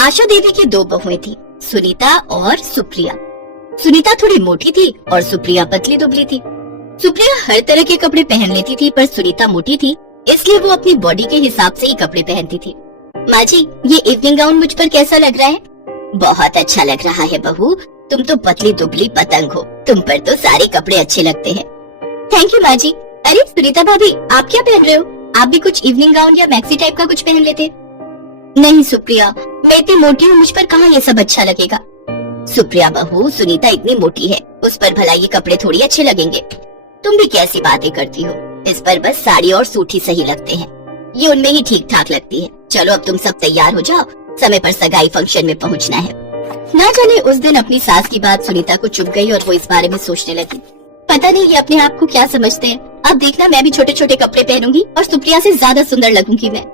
आशा देवी की दो बहुएं थी, सुनीता और सुप्रिया। सुनीता थोड़ी मोटी थी और सुप्रिया पतली दुबली थी। सुप्रिया हर तरह के कपड़े पहन लेती थी, पर सुनीता मोटी थी, इसलिए वो अपनी बॉडी के हिसाब से ही कपड़े पहनती थी। माँ जी, ये इवनिंग गाउन मुझ पर कैसा लग रहा है? बहुत अच्छा लग रहा है बहू, तुम तो पतली दुबली पतंग हो, तुम पर तो सारे कपड़े अच्छे लगते हैं। थैंक यू माँ जी। अरे सुनीता भाभी, आप क्या पहन रहे हो? आप भी कुछ इवनिंग गाउन या मैक्सी टाइप का कुछ पहन लेते। नहीं सुप्रिया, मैं इतनी मोटी हूँ, मुझ पर कहाँ ये सब अच्छा लगेगा। सुप्रिया बहू, सुनीता इतनी मोटी है, उस पर भला ये कपड़े थोड़ी अच्छे लगेंगे। तुम भी कैसी बातें करती हो, इस पर बस साड़ी और सूट ही सही लगते हैं, ये उनमें ही ठीक ठाक लगती है। चलो अब तुम सब तैयार हो जाओ, समय पर सगाई फंक्शन में पहुँचना है। ना जाने उस दिन अपनी सास की बात सुनीता को चुभ गई और वो इस बारे में सोचने लगी। पता नहीं ये अपने आप को क्या समझते हैं। अब देखना, मैं भी छोटे छोटे कपड़े पहनूंगी और सुप्रिया से ज्यादा सुंदर लगूंगी मैं।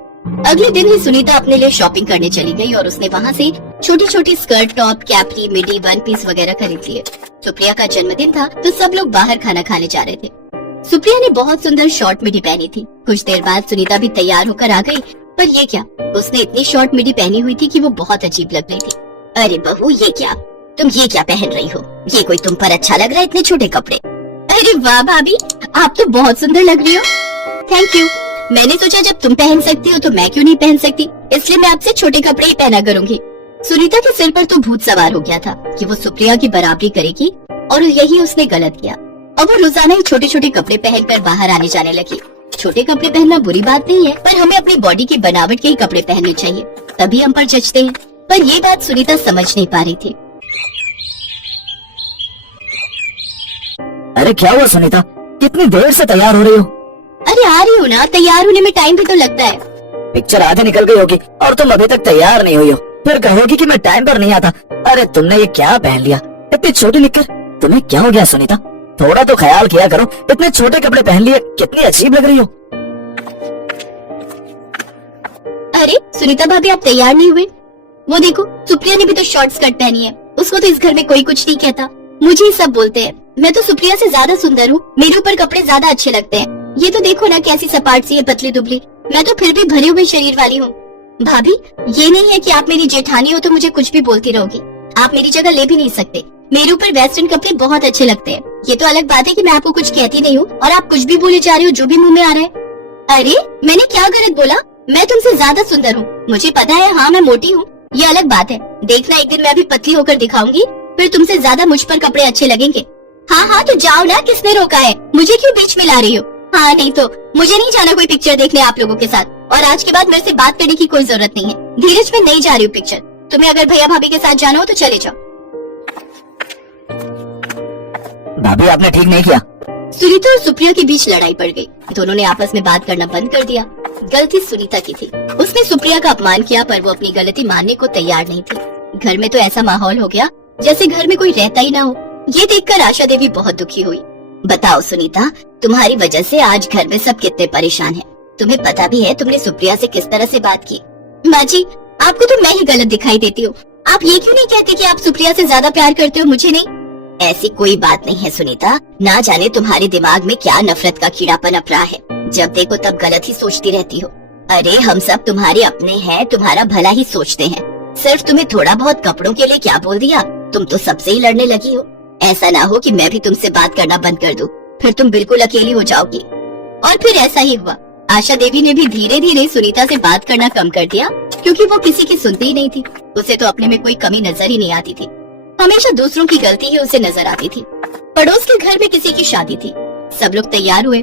अगले दिन ही सुनीता अपने लिए शॉपिंग करने चली गई और उसने वहाँ से छोटी छोटी स्कर्ट, टॉप, कैपरी, मिडी, वन पीस वगैरह खरीद लिए। सुप्रिया का जन्मदिन था तो सब लोग बाहर खाना खाने जा रहे थे। सुप्रिया ने बहुत सुंदर शॉर्ट मिडी पहनी थी। कुछ देर बाद सुनीता भी तैयार होकर आ गई, पर ये क्या, उसने इतनी शॉर्ट मिडी पहनी हुई थी कि वो बहुत अजीब लग रही थी। अरे बहू, ये क्या, तुम ये क्या पहन रही हो? ये कोई तुम पर अच्छा लग रहा है, इतने छोटे कपड़े? अरे वाह भाभी, आप तो बहुत सुंदर लग रही हो। Thank you. मैंने सोचा जब तुम पहन सकती हो तो मैं क्यों नहीं पहन सकती, इसलिए मैं आपसे छोटे कपड़े ही पहना करूंगी। सुनीता के सिर पर तो भूत सवार हो गया था कि वो सुप्रिया की बराबरी करेगी, और यही उसने गलत किया। अब वो रोजाना ही छोटे छोटे कपड़े पहनकर बाहर आने जाने लगी। छोटे कपड़े पहनना बुरी बात नहीं है, पर हमें अपनी बॉडी की बनावट के ही कपड़े पहनने चाहिए, तभी हम पर जचते हैं। पर ये बात सुनीता समझ नहीं पा रही थी। अरे क्या हुआ सुनीता, कितनी देर से तैयार हो रही हो? अरे आ रही हूँ ना, तैयार होने में टाइम भी तो लगता है। पिक्चर आधे निकल गई होगी और तुम अभी तक तैयार नहीं हुई हो, फिर कहोगी कि मैं टाइम पर नहीं आता। अरे तुमने ये क्या पहन लिया, इतनी छोटी निक्कर, तुम्हें क्या हो गया सुनीता? थोड़ा तो ख्याल किया करो, इतने छोटे कपड़े पहन लिए, कितनी अजीब लग रही हो। अरे सुनीता भाभी, आप तैयार नहीं हुए? वो देखो, सुप्रिया ने भी तो शॉर्ट स्कर्ट पहनी है। उसको तो इस घर में कोई कुछ नहीं कहता, मुझे ही सब बोलते हैं। मैं तो सुप्रिया से ज्यादा सुंदर हूँ, मेरे ऊपर कपड़े ज्यादा अच्छे लगते हैं। ये तो देखो ना, कैसी सपाट सी है, पतली दुबली। मैं तो फिर भी भरे हुए शरीर वाली हूँ। भाभी, ये नहीं है कि आप मेरी जेठानी हो तो मुझे कुछ भी बोलती रहोगी। आप मेरी जगह ले भी नहीं सकते। मेरे ऊपर वेस्टर्न कपड़े बहुत अच्छे लगते हैं। ये तो अलग बात है कि मैं आपको कुछ कहती नहीं हूँ और आप कुछ भी बोले जा रहे हो जो भी मुंह में आ रहा है। अरे मैंने क्या गलत बोला? मैं तुमसे ज्यादा सुंदर हूँ, मुझे पता है। हाँ मैं मोटी हूँ, ये अलग बात है। देखना एक दिन मैं भी पतली होकर दिखाऊंगी, फिर तुमसे ज्यादा मुझ पर कपड़े अच्छे लगेंगे। हाँ हाँ तो जाओ ना, किसने रोका है? मुझे क्यों बीच में ला रही हो? हाँ नहीं तो मुझे नहीं जाना कोई पिक्चर देखने आप लोगों के साथ, और आज के बाद मेरे से बात करने की कोई जरूरत नहीं है। धीरज में नहीं जा रही हूँ पिक्चर। तुम्हें अगर भैया भाभी के साथ जाना हो तो चले जाओ। भाभी आपने ठीक नहीं किया। सुनीता और सुप्रिया के बीच लड़ाई पड़ गई। दोनों ने आपस में बात करना बंद कर दिया। गलती सुनीता की थी, उसने सुप्रिया का अपमान किया, पर वो अपनी गलती मानने को तैयार नहीं थी। घर में तो ऐसा माहौल हो गया जैसे घर में कोई रहता ही ना हो। ये देखकर आशा देवी बहुत दुखी हुई। बताओ सुनीता, तुम्हारी वजह से आज घर में सब कितने परेशान हैं। तुम्हें पता भी है तुमने सुप्रिया से किस तरह से बात की। माँ जी, आपको तो मैं ही गलत दिखाई देती हूँ। आप ये क्यों नहीं कहते कि आप सुप्रिया से ज्यादा प्यार करते हो, मुझे नहीं? ऐसी कोई बात नहीं है सुनीता, ना जाने तुम्हारे दिमाग में क्या नफरत का कीड़ा पनप रहा है। जब देखो तब गलत ही सोचती रहती हो। अरे हम सब तुम्हारे अपने हैं, तुम्हारा भला ही सोचते हैं। सिर्फ तुम्हें थोड़ा बहुत कपड़ों के लिए क्या बोल दिया, तुम तो सबसे ही लड़ने लगी हो। ऐसा ना हो कि मैं भी तुमसे बात करना बंद कर दूं, फिर तुम बिल्कुल अकेली हो जाओगी। और फिर ऐसा ही हुआ। आशा देवी ने भी धीरे धीरे सुनीता से बात करना कम कर दिया, क्योंकि वो किसी की सुनती ही नहीं थी। उसे तो अपने में कोई कमी नजर ही नहीं आती थी, हमेशा दूसरों की गलती ही उसे नजर आती थी। पड़ोस के घर में किसी की शादी थी, सब लोग तैयार हुए।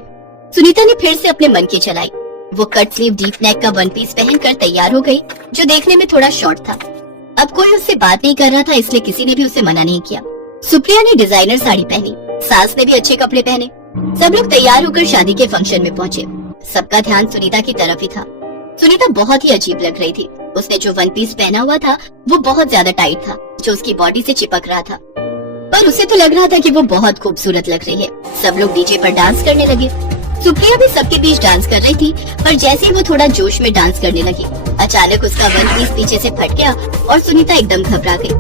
सुनीता ने फिर से अपने मन की चलाई। वो कट स्लीव डीप नेक का वन पीस पहनकर तैयार हो गई, जो देखने में थोड़ा शॉर्ट था। अब कोई उससे बात नहीं कर रहा था, इसलिए किसी ने भी उसे मना नहीं किया। सुप्रिया ने डिजाइनर साड़ी पहनी, सास ने भी अच्छे कपड़े पहने। सब लोग तैयार होकर शादी के फंक्शन में पहुँचे। सबका ध्यान सुनीता की तरफ ही था। सुनीता बहुत ही अजीब लग रही थी। उसने जो वन पीस पहना हुआ था वो बहुत ज्यादा टाइट था, जो उसकी बॉडी से चिपक रहा था, पर उसे तो लग रहा था कि वो बहुत खूबसूरत लग रही है। सब लोग डीजे पर डांस करने लगे। सुप्रिया भी सबके बीच डांस कर रही थी, पर जैसे ही वो थोड़ा जोश में डांस करने लगी, अचानक उसका वन पीस पीछे से फट गया और सुनीता एकदम घबरा गई।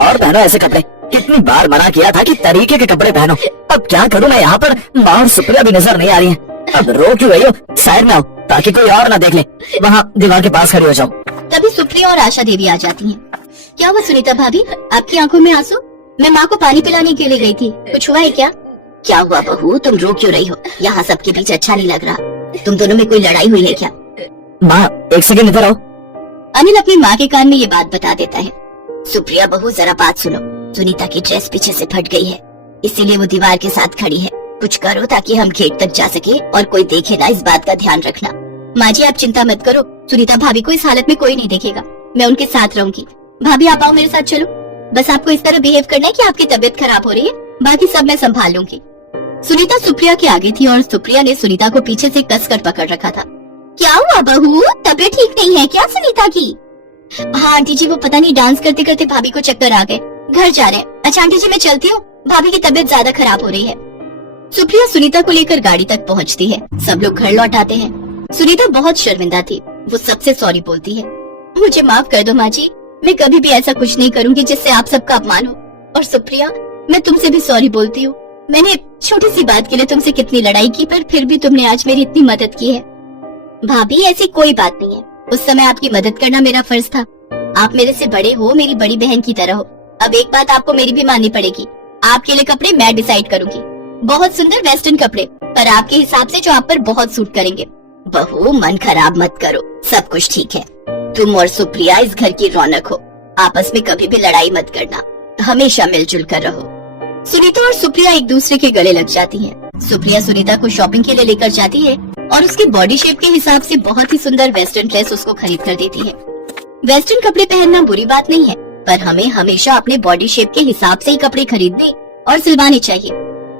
और पहनो ऐसे कपड़े, कितनी बार मना किया था कि तरीके के कपड़े पहनो। अब क्या करूँ मैं, यहाँ पर माँ और सुप्रिया भी नजर नहीं आ रही है। अब रो क्यों रही हो? साइड में आओ ताकि कोई और ना देख ले। वहाँ दीवार के पास खड़ी हो जाओ। तभी सुप्रिया और आशा देवी आ जाती हैं। क्या हुआ सुनीता भाभी, आपकी आंखों में आंसू? मैं माँ को पानी पिलाने के लिए गई थी, कुछ हुआ है क्या? क्या हुआ बहू, तुम रो क्यों रही हो? यहाँ सबके बीच अच्छा नहीं लग रहा। तुम दोनों में कोई लड़ाई हुई है क्या? माँ एक सेकंड इधर आओ। अनिल अपनी माँ के कान में ये बात बता देता है। सुप्रिया बहू जरा बात सुनो, सुनीता की ड्रेस पीछे से फट गई है, इसीलिए वो दीवार के साथ खड़ी है। कुछ करो ताकि हम गेट तक जा सके और कोई देखे ना, इस बात का ध्यान रखना। माँ जी आप चिंता मत करो, सुनीता भाभी को इस हालत में कोई नहीं देखेगा, मैं उनके साथ रहूंगी। भाभी आप आओ मेरे साथ चलो, बस आपको इस तरह बिहेव करना है कि आपकी तबीयत खराब हो रही है, बाकी सब मैं संभाल लूंगी। सुनीता सुप्रिया के आगे थी और सुप्रिया ने सुनीता को पीछे से कसकर पकड़ रखा था। क्या हुआ बहू, तबीयत ठीक नहीं है क्या सुनीता की? हाँ आंटी जी, वो पता नहीं डांस करते करते भाभी को चक्कर आ गए, घर जा रहे हैं। अच्छा आंटी जी मैं चलती हूँ, भाभी की तबीयत ज्यादा खराब हो रही है। सुप्रिया सुनीता को लेकर गाड़ी तक पहुँचती है, सब लोग घर लौट आते हैं। सुनीता बहुत शर्मिंदा थी, वो सबसे सॉरी बोलती है। मुझे माफ कर दो माँ जी, मैं कभी भी ऐसा कुछ नहीं करूंगी जिससे आप सबका अपमान हो। और सुप्रिया मैं तुमसे भी सॉरी बोलती हूँ, मैंने छोटी सी बात के लिए तुमसे कितनी लड़ाई की, पर फिर भी तुमने आज मेरी इतनी मदद की है। भाभी ऐसी कोई बात नहीं है, उस समय आपकी मदद करना मेरा फर्ज था। आप मेरे से बड़े हो, मेरी बड़ी बहन की तरह हो। अब एक बात आपको मेरी भी माननी पड़ेगी, आपके लिए कपड़े मैं डिसाइड करूंगी, बहुत सुंदर वेस्टर्न कपड़े, पर आपके हिसाब से जो आप पर बहुत सूट करेंगे। बहू मन खराब मत करो, सब कुछ ठीक है। तुम और सुप्रिया इस घर की रौनक हो, आपस में कभी भी लड़ाई मत करना, हमेशा मिलजुल कर रहो। सुनीता और सुप्रिया एक दूसरे के गले लग जाती हैं। सुप्रिया सुनीता को शॉपिंग के लिए लेकर जाती है और उसके बॉडी शेप के हिसाब से बहुत ही सुंदर वेस्टर्न ड्रेस उसको खरीद कर देती है। वेस्टर्न कपड़े पहनना बुरी बात नहीं है, पर हमें हमेशा अपने बॉडी शेप के हिसाब से ही कपड़े खरीदने और सिलवाने चाहिए,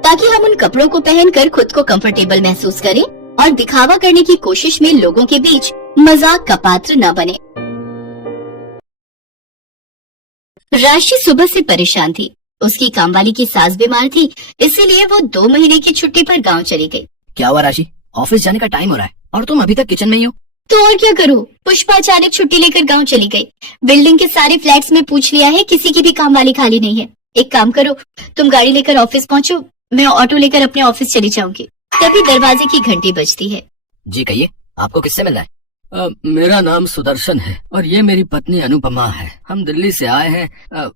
ताकि हम उन कपड़ों को पहनकर खुद को कंफर्टेबल महसूस करें और दिखावा करने की कोशिश में लोगों के बीच मजाक का पात्र न बने। राशि सुबह से परेशान थी, उसकी कामवाली की सास बीमार थी, इसीलिए वो 2 महीने की छुट्टी पर गांव चली गई। क्या हुआ राशि, ऑफिस जाने का टाइम हो रहा है और तुम अभी तक किचन में ही हो? तो और क्या करूं, पुष्पा अचानक छुट्टी लेकर गांव चली गई। बिल्डिंग के सारे फ्लैट्स में पूछ लिया है, किसी की भी कामवाली खाली नहीं है। एक काम करो, तुम गाड़ी लेकर ऑफिस पहुंचो, मैं ऑटो लेकर अपने ऑफिस चली जाऊंगी। तभी दरवाजे की घंटी बजती है। जी कहिए, आपको किससे मिलना है? मेरा नाम सुदर्शन है और ये मेरी पत्नी अनुपमा है। हम दिल्ली से आए हैं।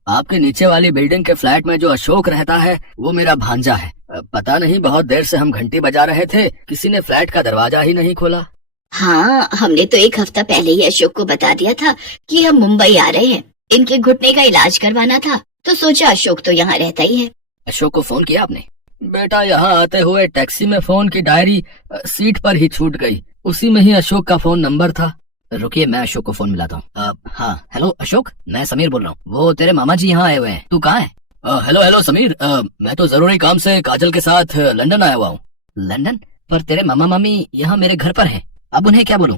आपके नीचे वाली बिल्डिंग के फ्लैट में जो अशोक रहता है वो मेरा भांजा है। पता नहीं बहुत देर से हम घंटी बजा रहे थे, किसी ने फ्लैट का दरवाजा ही नहीं खोला। हाँ हमने तो 1 हफ्ता पहले ही अशोक को बता दिया था कि हम मुंबई आ रहे हैं, इनके घुटने का इलाज करवाना था, तो सोचा अशोक तो यहाँ रहता ही है। अशोक को फोन किया आपने? बेटा यहाँ आते हुए टैक्सी में फोन की डायरी सीट पर ही छूट गई, उसी में ही अशोक का फोन नंबर था। रुकिए मैं अशोक को फोन मिलाता हूँ। हाँ हेलो अशोक, मैं समीर बोल रहा हूँ, वो तेरे मामा जी यहाँ आए हुए हैं, तू कहाँ है? हेलो समीर, मैं तो जरूरी काम से काजल के साथ लंदन आया हुआ हूँ। लंदन? पर तेरे मामा मामी यहाँ मेरे घर पर हैं, अब उन्हें क्या बोलूं?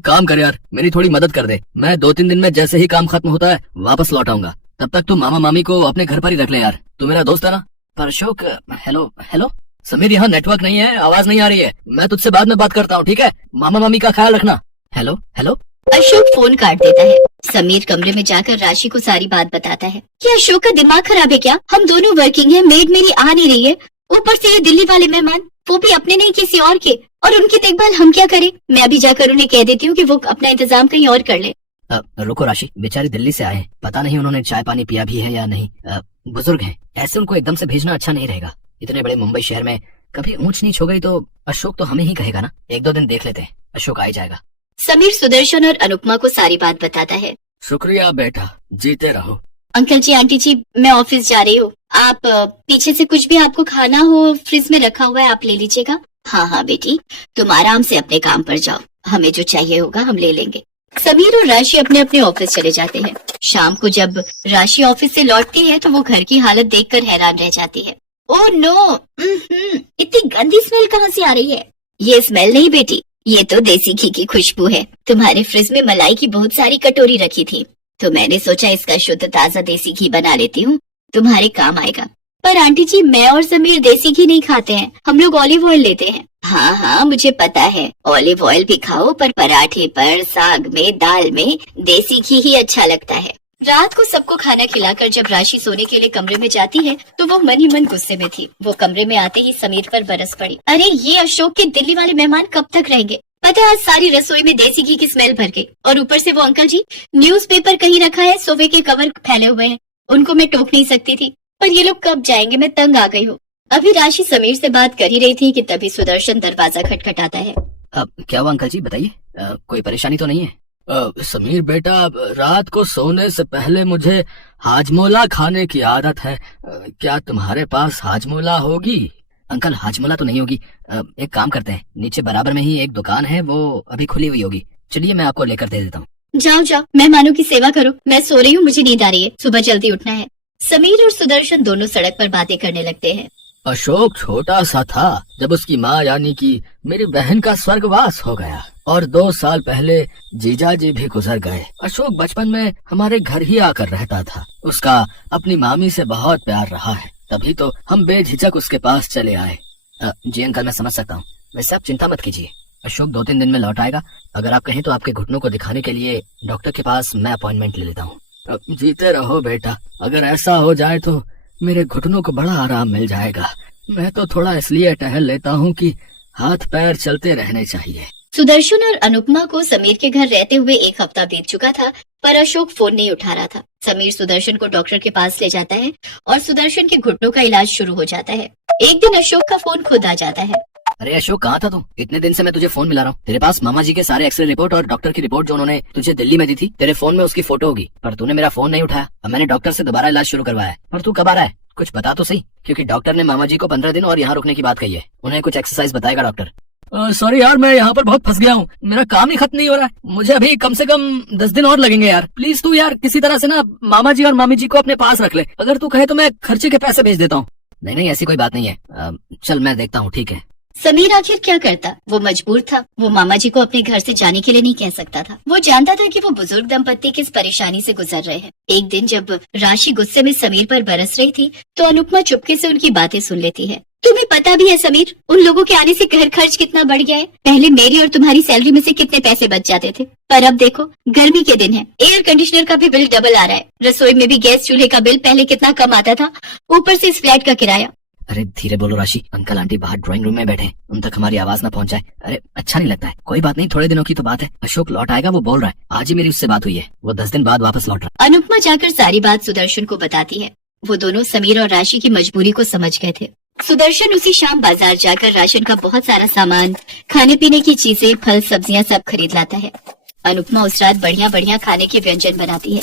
काम कर यार, मेरी थोड़ी मदद कर दे, मैं 2-3 दिन में जैसे ही काम खत्म होता है वापस लौट आऊंगा। तब तक तू मामा मामी को अपने घर पर ही रख ले यार, तू मेरा दोस्त है ना। पर अशोक, हेलो हेलो समीर यहाँ नेटवर्क नहीं है, आवाज नहीं आ रही है, मैं तुझसे बाद में बात करता हूँ, ठीक है? मामा मामी का ख्याल रखना। Hello hello. अशोक फोन काट देता है। समीर कमरे में जाकर राशि को सारी बात बताता है। क्या अशोक का दिमाग खराब है क्या? हम दोनों वर्किंग हैं, मेड मेरी आ नहीं रही है, ऊपर से ये दिल्ली वाले मेहमान, वो भी अपने नहीं किसी और के, और उनकी देखभाल हम क्या करें? मैं अभी जाकर उन्हें कह देती हूँ कि वो अपना इंतजाम कहीं और कर ले। रुको राशि, बेचारी दिल्ली से आए, पता नहीं उन्होंने चाय पानी पिया भी है या नहीं। बुजुर्ग हैं, ऐसे उनको एकदम से भेजना अच्छा नहीं रहेगा। इतने बड़े मुंबई शहर में कभी ऊंच नीच हो गई तो अशोक तो हमें ही कहेगा ना। 1-2 दिन देख लेते हैं, अशोक आ ही जाएगा। समीर सुदर्शन और अनुपमा को सारी बात बताता है। शुक्रिया बेटा, जीते रहो। अंकल जी आंटी जी, मैं ऑफिस जा रही हूँ, आप पीछे से कुछ भी आपको खाना हो फ्रिज में रखा हुआ है, आप ले लीजिएगा। हाँ हाँ बेटी, तुम आराम से अपने काम पर जाओ, हमें जो चाहिए होगा हम ले लेंगे। समीर और राशि अपने अपने ऑफिस चले जाते हैं। शाम को जब राशि ऑफिस से लौटती है तो वो घर की हालत देखकर हैरान रह जाती है। ओह नो, इतनी गंदी स्मेल कहाँ से आ रही है? ये स्मेल नहीं बेटी, ये तो देसी घी की खुशबू है। तुम्हारे फ्रिज में मलाई की बहुत सारी कटोरी रखी थी, तो मैंने सोचा इसका शुद्ध ताजा देसी घी बना लेती हूँ, तुम्हारे काम आएगा। पर आंटी जी, मैं और समीर देसी घी नहीं खाते हैं, हम लोग ऑलिव ऑयल लेते हैं। हाँ हाँ मुझे पता है, ऑलिव ऑयल भी खाओ, पर पराठे पर, साग में, दाल में देसी घी ही अच्छा लगता है। रात को सबको खाना खिलाकर जब राशि सोने के लिए कमरे में जाती है तो वो मन ही मन गुस्से में थी। वो कमरे में आते ही समीर पर बरस पड़ी। अरे ये अशोक के दिल्ली वाले मेहमान कब तक रहेंगे? पता है आज सारी रसोई में देसी घी की स्मेल भर गई, और ऊपर से वो अंकल जी न्यूज़पेपर कहीं रखा है, सोफे के कवर फैले हुए हैं, उनको मैं टोक नहीं सकती थी, पर ये लोग कब जाएंगे, मैं तंग आ गई हूँ। अभी राशि समीर से बात कर ही रही थी कि तभी सुदर्शन दरवाजा खटखटाता है। क्या हुआ अंकल जी, बताइए। कोई परेशानी तो नहीं है? समीर बेटा, रात को सोने से पहले मुझे हाजमोला खाने की आदत है। क्या तुम्हारे पास हाजमोला होगी? अंकल हाजमोला तो नहीं होगी। एक काम करते हैं, नीचे बराबर में ही एक दुकान है, वो अभी खुली हुई होगी, चलिए मैं आपको लेकर दे देता हूँ। जाओ जाओ, मेहमानों की सेवा करो, मैं सो रही हूँ, मुझे नींद आ रही है, सुबह जल्दी उठना है। समीर और सुदर्शन दोनों सड़क पर बातें करने लगते हैं। अशोक छोटा सा था जब उसकी माँ यानी कि मेरी बहन का स्वर्गवास हो गया, और 2 साल पहले जीजा जी भी गुजर गए। अशोक बचपन में हमारे घर ही आकर रहता था। उसका अपनी मामी से बहुत प्यार रहा है, तभी तो हम बेझिझक उसके पास चले आए। जी अंकल, मैं समझ सकता हूँ। वैसे आप चिंता मत कीजिए, अशोक 2-3 दिन में लौट आएगा। अगर आप कहें तो आपके घुटनों को दिखाने के लिए डॉक्टर के पास मैं अपॉइंटमेंट ले लेता हूँ। जीते रहो बेटा, अगर ऐसा हो जाए तो मेरे घुटनों को बड़ा आराम मिल जाएगा। मैं तो थोड़ा इसलिए टहल लेता हूँ कि हाथ पैर चलते रहने चाहिए। सुदर्शन और अनुपमा को समीर के घर रहते हुए 1 हफ्ता बीत चुका था, पर अशोक फोन नहीं उठा रहा था। समीर सुदर्शन को डॉक्टर के पास ले जाता है और सुदर्शन के घुटनों का इलाज शुरू हो जाता है। एक दिन अशोक का फोन खुद आ जाता है। अरे अशोक, कहाँ था तू? इतने दिन से मैं तुझे फोन मिला रहा हूँ। तेरे पास मामा जी के सारे एक्सरे रिपोर्ट और डॉक्टर की रिपोर्ट जो उन्होंने तुझे दिल्ली में दी थी, तेरे फोन में उसकी फोटो होगी, पर तूने मेरा फोन नहीं उठाया। अब मैंने डॉक्टर से दोबारा इलाज शुरू करवाया है, पर तू कब आ रहा है? कुछ बता तो सही, क्योंकि डॉक्टर ने मामा जी को 15 दिन और यहाँ रुकने की बात कही है। उन्हें कुछ एक्सरसाइज बताएगा डॉक्टर। सॉरी यार, मैं यहाँ पर बहुत फंस गया हूँ, मेरा काम ही खत्म नहीं हो रहा है। मुझे अभी कम से कम 10 दिन और लगेंगे यार। प्लीज तू यार किसी तरह से ना मामा जी और मामी जी को अपने पास रख ले। अगर तू कहे तो मैं खर्चे के पैसे भेज देता हूँ। नहीं नहीं, ऐसी कोई बात नहीं है। चल मैं देखता हूँ, ठीक है। समीर आखिर क्या करता, वो मजबूर था। वो मामा जी को अपने घर से जाने के लिए नहीं कह सकता था। वो जानता था कि वो बुजुर्ग दंपत्ति किस परेशानी से गुजर रहे हैं। एक दिन जब राशि गुस्से में समीर पर बरस रही थी, तो अनुपमा चुपके से उनकी बातें सुन लेती है। तुम्हें पता भी है समीर, उन लोगों के आने से घर खर्च कितना बढ़ गया है। पहले मेरी और तुम्हारी सैलरी में से कितने पैसे बच जाते थे, पर अब देखो गर्मी के दिन है, एयर कंडीशनर का भी बिल डबल आ रहा है। रसोई में भी गैस चूल्हे का बिल पहले कितना कम आता था, ऊपर से इस फ्लैट का किराया। अरे धीरे बोलो राशि, अंकल आंटी बाहर ड्राइंग रूम में बैठे, उन तक हमारी आवाज ना पहुंच जाए। अरे अच्छा नहीं लगता है। कोई बात नहीं, थोड़े दिनों की तो बात है। अशोक लौट आएगा, वो बोल रहा है। आज ही मेरी उससे बात हुई है, वो 10 दिन बाद वापस लौट रहा है। अनुपमा जाकर सारी बात सुदर्शन को बताती है। वो दोनों समीर और राशि की मजबूरी को समझ गए थे। सुदर्शन उसी शाम बाजार जाकर राशन का बहुत सारा सामान, खाने पीने की चीजें, फल सब्जियां सब खरीद लाता है। अनुपमा उस रात बढ़िया बढ़िया खाने के व्यंजन बनाती है।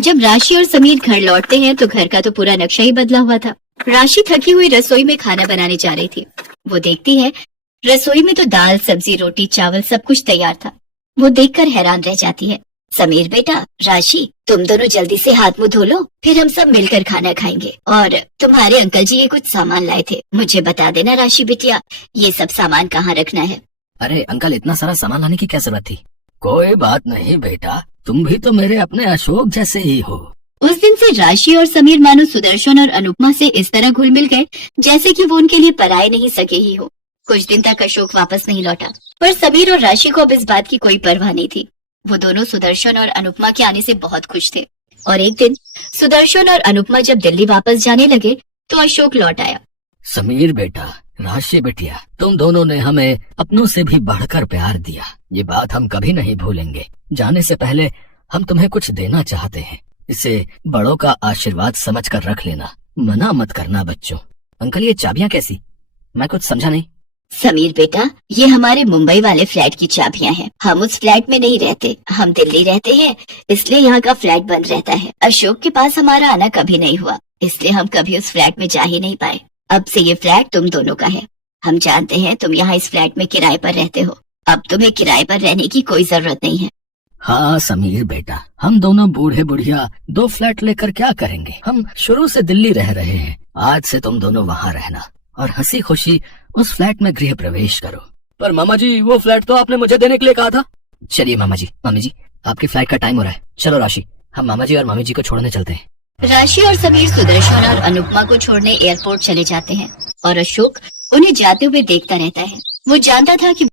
जब राशि और समीर घर लौटते हैं तो घर का तो पूरा नक्शा ही बदला हुआ था। राशि थकी हुई रसोई में खाना बनाने जा रही थी। वो देखती है रसोई में तो दाल, सब्जी, रोटी, चावल सब कुछ तैयार था। वो देखकर हैरान रह जाती है। समीर बेटा, राशि, तुम दोनों जल्दी से हाथ मुंह धो लो, फिर हम सब मिलकर खाना खाएंगे। और तुम्हारे अंकल जी ये कुछ सामान लाए थे, मुझे बता देना राशि बिटिया, ये सब सामान कहाँ रखना है। अरे अंकल, इतना सारा सामान लाने की क्या जरूरत थी? कोई बात नहीं बेटा, तुम भी तो मेरे अपने अशोक जैसे ही हो। उस दिन से राशि और समीर मानो सुदर्शन और अनुपमा से इस तरह घुल मिल गए जैसे कि वो उनके लिए पराए नहीं सके ही हो। कुछ दिन तक अशोक वापस नहीं लौटा, पर समीर और राशि को अब इस बात की कोई परवाह नहीं थी। वो दोनों सुदर्शन और अनुपमा के आने से बहुत खुश थे। और एक दिन सुदर्शन और अनुपमा जब दिल्ली वापस जाने लगे तो अशोक लौट आया। समीर बेटा, राशि बिटिया, तुम दोनों ने हमें अपनों से भी बढ़कर प्यार दिया, ये बात हम कभी नहीं भूलेंगे। जाने से पहले हम तुम्हें कुछ देना चाहते हैं, इसे बड़ों का आशीर्वाद समझकर रख लेना, मना मत करना बच्चों। अंकल ये चाबियां कैसी? मैं कुछ समझा नहीं। समीर बेटा, ये हमारे मुंबई वाले फ्लैट की चाबियां हैं। हम उस फ्लैट में नहीं रहते, हम दिल्ली रहते हैं, इसलिए यहाँ का फ्लैट बंद रहता है। अशोक के पास हमारा आना कभी नहीं हुआ, इसलिए हम कभी उस फ्लैट में जा ही नहीं पाए। अब से ये फ्लैट तुम दोनों का है। हम जानते हैं तुम यहाँ इस फ्लैट में किराए पर रहते हो, अब तुम्हें किराए पर रहने की कोई जरूरत नहीं है। हाँ समीर बेटा, हम दोनों बूढ़े बुढ़िया 2 फ्लैट लेकर क्या करेंगे? हम शुरू से दिल्ली रह रहे हैं, आज से तुम दोनों वहाँ रहना और हंसी खुशी उस फ्लैट में गृह प्रवेश करो। पर मामा जी, वो फ्लैट तो आपने मुझे देने के लिए कहा था। चलिए मामा जी, मामी जी, आपकी फ्लाइट का टाइम हो रहा है। चलो राशि, हम मामा जी और मामी जी को छोड़ने चलते हैं। राशि और समीर सुदर्शन और अनुपमा को छोड़ने एयरपोर्ट चले जाते हैं और अशोक उन्हें जाते हुए देखता रहता है। वो जानता था कि